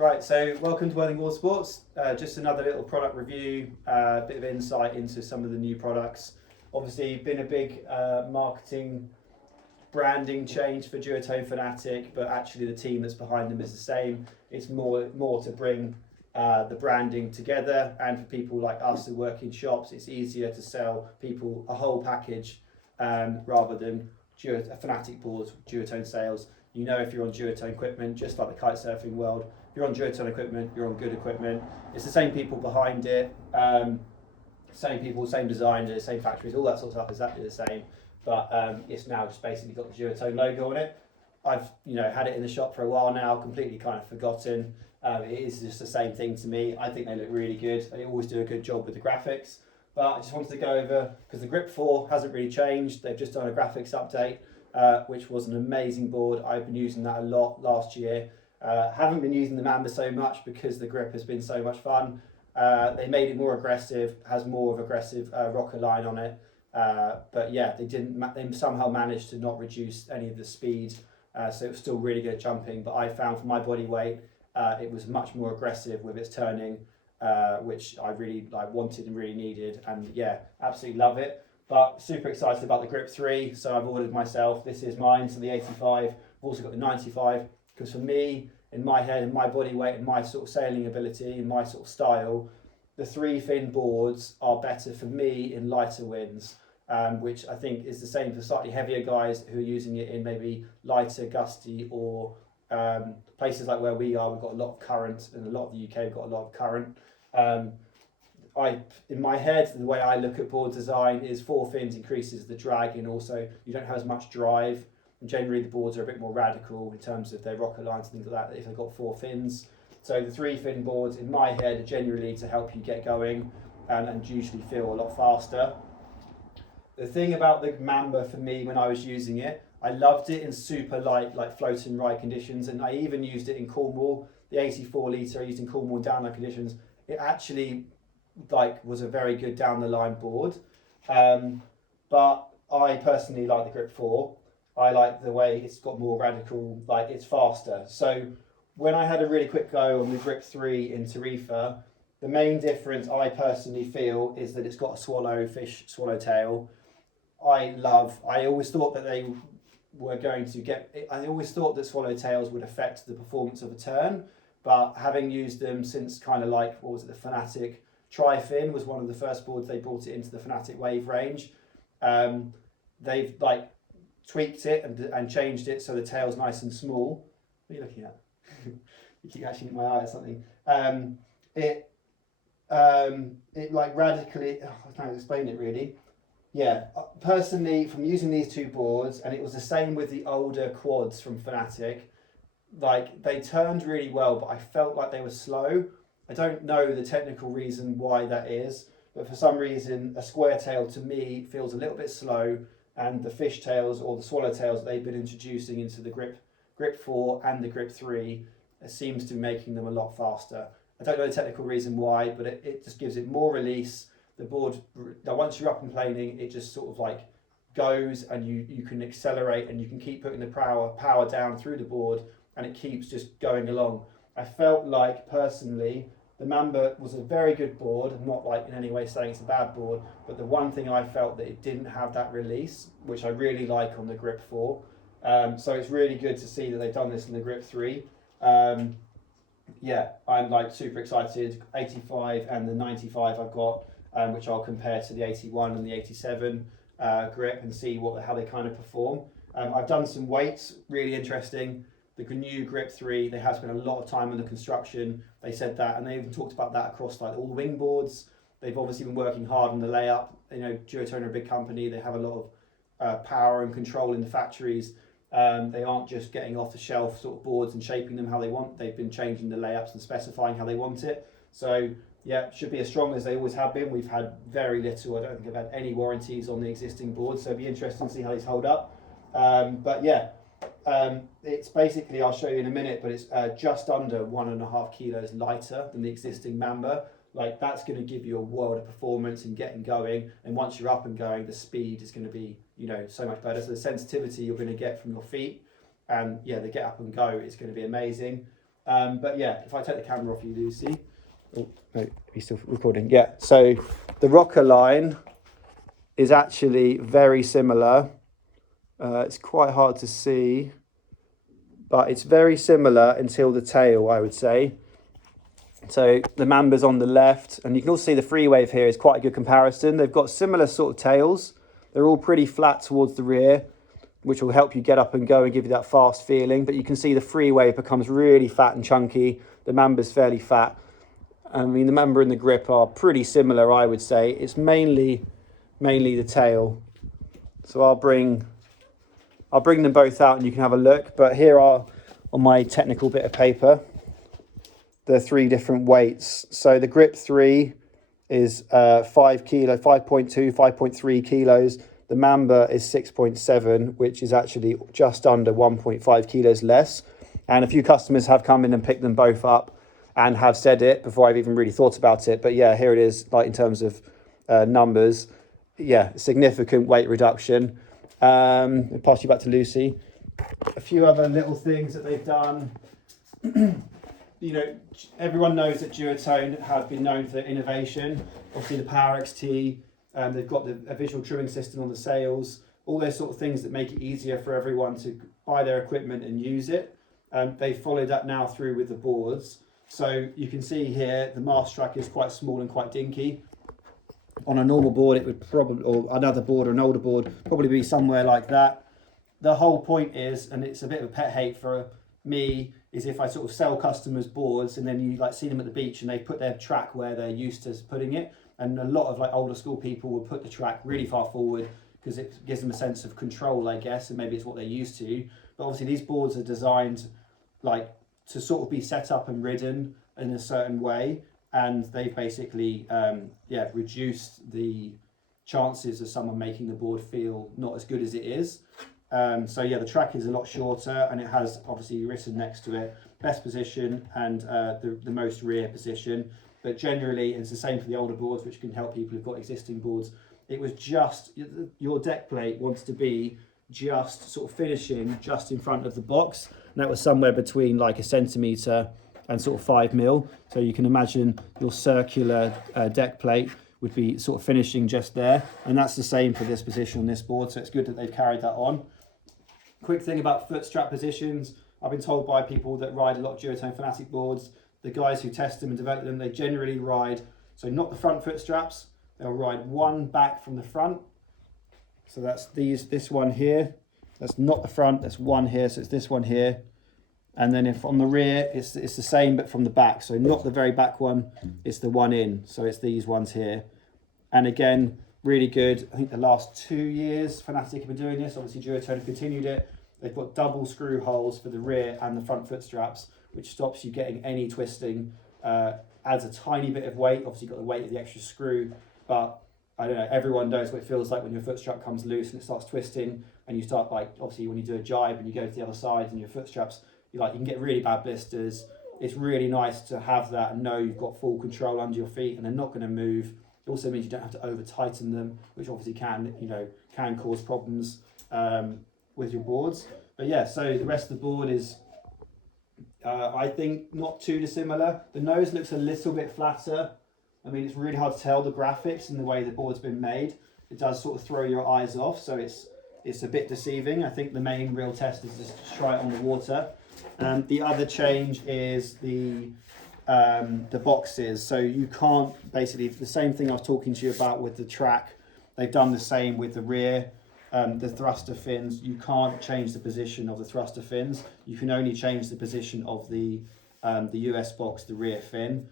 Right, so welcome to Worthing Water Sports. Just another little product review, a bit of insight into some of the new products. Obviously, been a big marketing branding change for Duotone Fanatic, but actually the team that's behind them is the same. It's more to bring the branding together, and for people like us who work in shops, it's easier to sell people a whole package rather than Fanatic boards, Duotone sales. You know, if you're on Duotone equipment, just like the kite surfing world, if you're on Duotone equipment, you're on good equipment. It's the same people behind it, same people, same designers, same factories, all that sort of stuff is exactly the same. But it's now just basically got the Duotone logo on it. I've had it in the shop for a while now, completely kind of forgotten. It is just the same thing to me. I think they look really good. They always do a good job with the graphics. But I just wanted to go over, because the Grip 4 hasn't really changed. They've just done a graphics update, which was an amazing board. I've been using that a lot last year. Haven't been using the Mamba so much because the grip has been so much fun. They made it more aggressive, has more of aggressive rocker line on it. But yeah, they somehow managed to not reduce any of the speed, so it was still really good at jumping. But I found for my body weight, it was much more aggressive with its turning, which I really wanted and really needed. And yeah, absolutely love it. But super excited about the Grip 3, so I've ordered myself. This is mine, so the 85. I've also got the 95, because for me, in my head, and my body weight, and my sort of sailing ability, and my sort of style, the 3-fin boards are better for me in lighter winds, which I think is the same for slightly heavier guys who are using it in maybe lighter, gusty, or places like where we are. We've got a lot of current, and a lot of the UK, we've got a lot of current. In my head, the way I look at board design is 4 fins increases the drag, and also you don't have as much drive. And generally, the boards are a bit more radical in terms of their rocker lines and things like that if they've got 4 fins. So the 3-fin boards, in my head, are generally to help you get going and usually feel a lot faster. The thing about the Mamba for me when I was using it, I loved it in super light, like float and ride conditions, and I even used it in Cornwall. The 84 litre I used in Cornwall in downline conditions, it actually was a very good down the line board. But I personally like the Grip 4. I like the way it's got more radical, it's faster. So when I had a really quick go on the Grip 3 in Tarifa, the main difference I personally feel is that it's got a swallowtail. I always thought that they were going to I always thought that swallowtails would affect the performance of a turn, but having used them since the Fanatic Tri-Fin was one of the first boards they brought it into the Fanatic Wave range. They've tweaked it and changed it so the tail's nice and small. What are you looking at? You keep actually in my eye or something. It radically, I can't explain it really. Yeah, personally, from using these two boards, and it was the same with the older quads from Fanatic, they turned really well, but I felt like they were slow. I don't know the technical reason why that is, but for some reason, a square tail to me feels a little bit slow, and the fishtails or the swallowtails that they've been introducing into the Grip 4 and the Grip 3 seems to be making them a lot faster. I don't know the technical reason why, but it just gives it more release. The board, once you're up and planing, it just sort of goes, and you can accelerate, and you can keep putting the power down through the board, and it keeps just going along. I felt like personally the Mamba was a very good board. I'm not in any way saying it's a bad board, but the one thing I felt that it didn't have that release, which I really like on the Grip 4. So it's really good to see that they've done this in the Grip 3. Yeah, I'm super excited. 85 and the 95 I've got, which I'll compare to the 81 and the 87 grip and see how they kind of perform. I've done some weights, really interesting. The new Grip 3, they have spent a lot of time on the construction. They said that, and they even talked about that across all the wing boards. They've obviously been working hard on the layup. Duotone are a big company. They have a lot of power and control in the factories. They aren't just getting off the shelf sort of boards and shaping them how they want. They've been changing the layups and specifying how they want it. So yeah, should be as strong as they always have been. We've had very little, I don't think I've had any warranties on the existing boards, so it'll be interesting to see how these hold up. But yeah, it's basically, I'll show you in a minute, but it's just under 1.5 kilos lighter than the existing Mamba. That's going to give you a world of performance and getting going, and once you're up and going, the speed is going to be so much better. So the sensitivity you're going to get from your feet, and yeah, the get up and go is going to be amazing. But yeah, if I take the camera off you, Lucy. Oh, no, he's still recording. Yeah, so the rocker line is actually very similar. It's quite hard to see, but it's very similar until the tail, I would say. So the Mamba's on the left, and you can also see the Free Wave here is quite a good comparison. They've got similar sort of tails. They're all pretty flat towards the rear, which will help you get up and go and give you that fast feeling. But you can see the Free Wave becomes really fat and chunky. The Mamba's fairly fat. I mean, the Mamba and the Grip are pretty similar, I would say. It's mainly the tail. So I'll bring them both out and you can have a look. But here are, on my technical bit of paper, the 3 different weights. So the Grip 3 is 5 kilo, 5.2, 5.3 kilos. The Mamba is 6.7, which is actually just under 1.5 kilos less. And a few customers have come in and picked them both up and have said it before I've even really thought about it. But yeah, here it is, like in terms of numbers. Yeah, significant weight reduction. I'll pass you back to Lucy. A few other little things that they've done. You know, everyone knows that Duotone have been known for their innovation. Obviously the Power XT, they've got a visual trimming system on the sails, all those sort of things that make it easier for everyone to buy their equipment and use it. They followed that now through with the boards. So you can see here, the mast track is quite small and quite dinky. On a normal board, it would probably, or another board or an older board, probably be somewhere like that. The whole point is, and it's a bit of a pet hate for me, is if I sort of sell customers boards and then you like see them at the beach and they put their track where they're used to putting it. And a lot of like older school people will put the track really far forward because it gives them a sense of control, I guess, and maybe it's what they're used to. But obviously these boards are designed like to sort of be set up and ridden in a certain way. And they've basically, reduced the chances of someone making the board feel not as good as it is. So yeah, the track is a lot shorter and it has obviously written next to it, best position and the most rear position. But generally, it's the same for the older boards, which can help people who've got existing boards. It was just, your deck plate wants to be just sort of finishing just in front of the box. And that was somewhere between like 1 centimetre and sort of 5 mil. So you can imagine your circular deck plate would be sort of finishing just there. And that's the same for this position on this board. So it's good that they've carried that on. Quick thing about foot strap positions. I've been told by people that ride a lot of Duotone Fanatic boards, the guys who test them and develop them, they generally ride, so not the front foot straps, they'll ride one back from the front. So that's this one here. That's not the front, that's one here, so it's this one here. And then if on the rear, it's the same, but from the back. So not the very back one, it's the one in. So it's these ones here. And again, really good. I think the last 2 years, Fanatic have been doing this. Obviously, Duotone have continued it. They've got double screw holes for the rear and the front foot straps, which stops you getting any twisting. Adds a tiny bit of weight. Obviously, you've got the weight of the extra screw, but I don't know, everyone knows what it feels like when your foot strap comes loose and it starts twisting, and you start like, obviously when you do a jibe and you go to the other side and your foot straps, you can get really bad blisters. It's really nice to have that and know you've got full control under your feet and they're not going to move. It also means you don't have to over tighten them, which obviously can cause problems with your boards. But yeah, so the rest of the board is, I think, not too dissimilar. The nose looks a little bit flatter. I mean, it's really hard to tell the graphics and the way the board's been made. It does sort of throw your eyes off, so it's a bit deceiving. I think the main real test is just to try it on the water. The other change is the boxes. So you can't, basically, the same thing I was talking to you about with the track, they've done the same with the rear, the thruster fins. You can't change the position of the thruster fins. You can only change the position of the US box, the rear fin,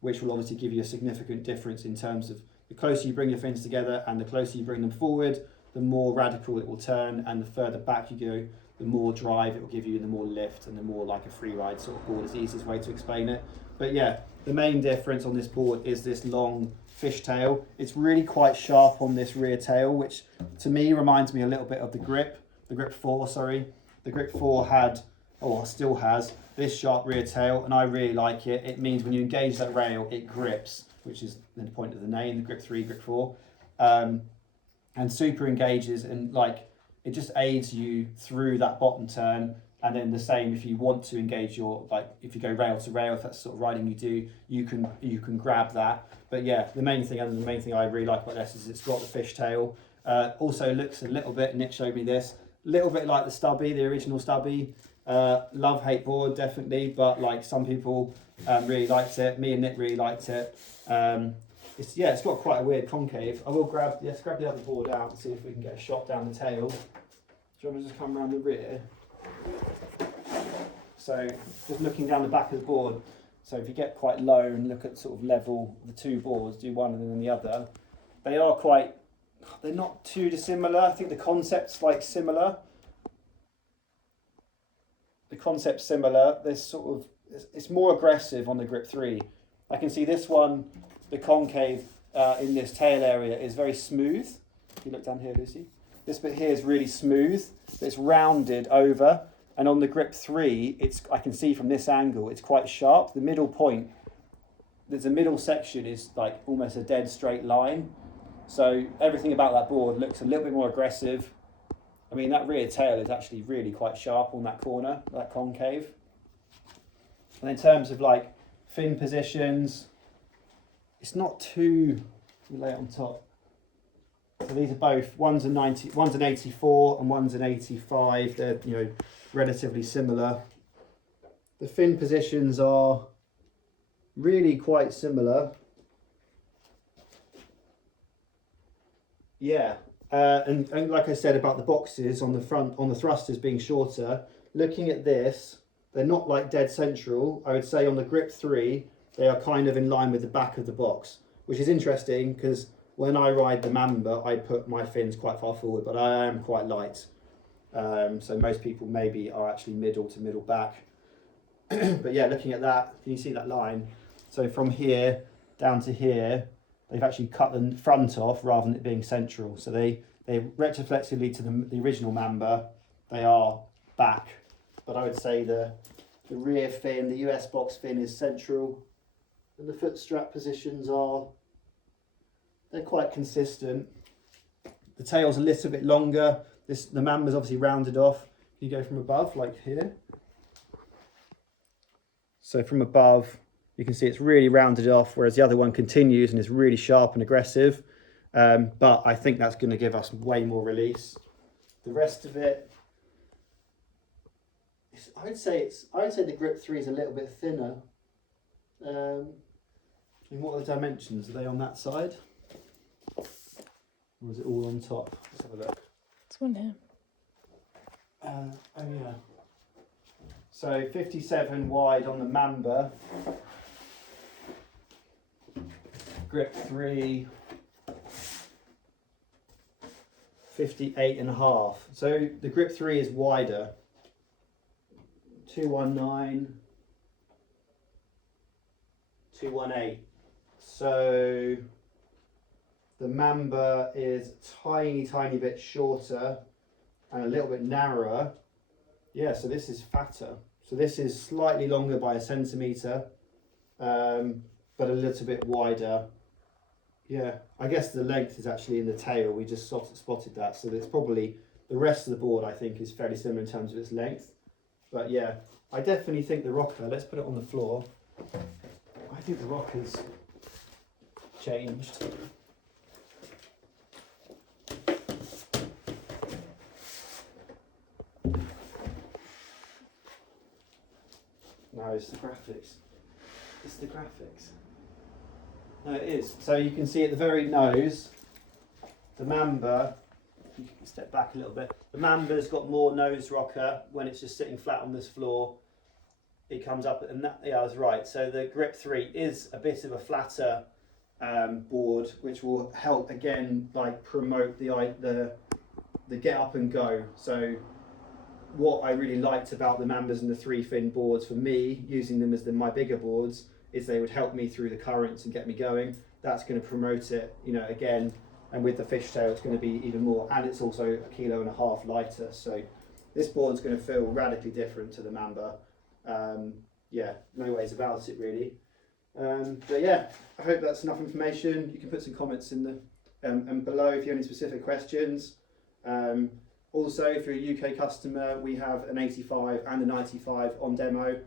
which will obviously give you a significant difference in terms of the closer you bring your fins together and the closer you bring them forward, the more radical it will turn, and the further back you go, the more drive it will give you, the more lift, and the more like a free ride sort of board is the easiest way to explain it. But yeah, the main difference on this board is this long fishtail. It's really quite sharp on this rear tail, which to me reminds me a little bit of the Grip 4, sorry. The Grip 4 had, or still has, this sharp rear tail, and I really like it. It means when you engage that rail, it grips, which is the point of the name, the Grip 3, Grip 4. And super engages, and like, it just aids you through that bottom turn. And then the same if you want to engage your, like if you go rail to rail, if that's sort of riding you do, you can grab that. But yeah, the main thing I really like about this is it's got the fishtail. Also looks a little bit, Nick showed me this, a little bit like the Stubby, the original Stubby. Love, hate board definitely, but like some people really liked it. Me and Nick really liked it. It's got quite a weird concave. I will grab the other board out and see if we can get a shot down the tail. Do you want me to just come around the rear? So just looking down the back of the board. So if you get quite low and look at sort of level the two boards, do one and then the other, they're not too dissimilar. I think the concept's like similar. The concept's similar. There's sort of, it's more aggressive on the Grip 3. I can see this one, the concave in this tail area is very smooth. If you look down here, Lucy, this bit here is really smooth. It's rounded over, and on the Grip 3, I can see from this angle, it's quite sharp. The middle point, there's a middle section is like almost a dead straight line. So everything about that board looks a little bit more aggressive. I mean, that rear tail is actually really quite sharp on that corner, that concave. And in terms of like fin positions, it's not too, we lay it on top. So these are both, one's an 84 and one's an 85. They're, relatively similar. The fin positions are really quite similar. Yeah. And like I said about the boxes on the front, on the thrusters being shorter, looking at this, they're not like dead central. I would say on the Grip 3, they are kind of in line with the back of the box, which is interesting because when I ride the Mamba, I put my fins quite far forward, but I am quite light. So most people maybe are actually middle to middle back. But yeah, looking at that, can you see that line? So from here down to here, they've actually cut the front off rather than it being central. So they retroflexively to the original Mamba, they are back. But I would say the rear fin, the US box fin is central, and the foot strap positions they're quite consistent. The tail's a little bit longer. The Mamba's obviously rounded off. You go from above, like here. So from above, you can see it's really rounded off, whereas the other one continues and is really sharp and aggressive. But I think that's going to give us way more release. The rest of it, I would say the Grip 3 is a little bit thinner. And what are the dimensions? Are they on that side? Or is it all on top? Let's have a look. It's one here. Oh yeah. So 57 wide on the Mamba. Grip 3. 58.5. So the Grip 3 is wider. 219. 218. So the Mamba is tiny bit shorter and a little bit narrower. Yeah, so this is fatter. So this is slightly longer by a centimetre, but a little bit wider. Yeah, I guess the length is actually in the tail. We just spotted that. So it's probably, the rest of the board I think is fairly similar in terms of its length. But yeah, I definitely think the rocker, let's put it on the floor. I think the rocker's changed. No, it's the graphics. It's the graphics. No, it is. So you can see at the very nose, the Mamba, you can step back a little bit, the Mamba's got more nose rocker when it's just sitting flat on this floor. It comes up, and that, yeah, I was right. So the Grip 3 is a bit of a flatter board, which will help again, like promote the get up and go. So what I really liked about the Mambas and the 3-fin boards for me, using them as my bigger boards, is they would help me through the currents and get me going. That's going to promote it, again, and with the fishtail it's going to be even more, and it's also 1.5 kilos lighter. So this board's going to feel radically different to the Mamba. Yeah, no ways about it really. But yeah, I hope that's enough information. You can put some comments in the and below if you have any specific questions. Also, if you're a UK customer, we have an 85 and a 95 on demo.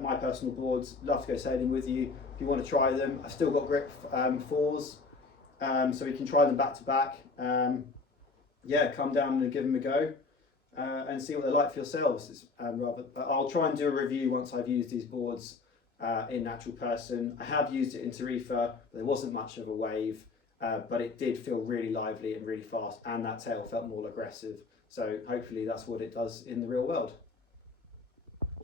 My personal boards, love to go sailing with you if you want to try them. I've still got grip 4s, so we can try them back to back. Yeah, come down and give them a go and see what they're like for yourselves. I'll try and do a review once I've used these boards in actual person. I have used it in Tarifa, but there wasn't much of a wave, but it did feel really lively and really fast, and that tail felt more aggressive. So hopefully that's what it does in the real world.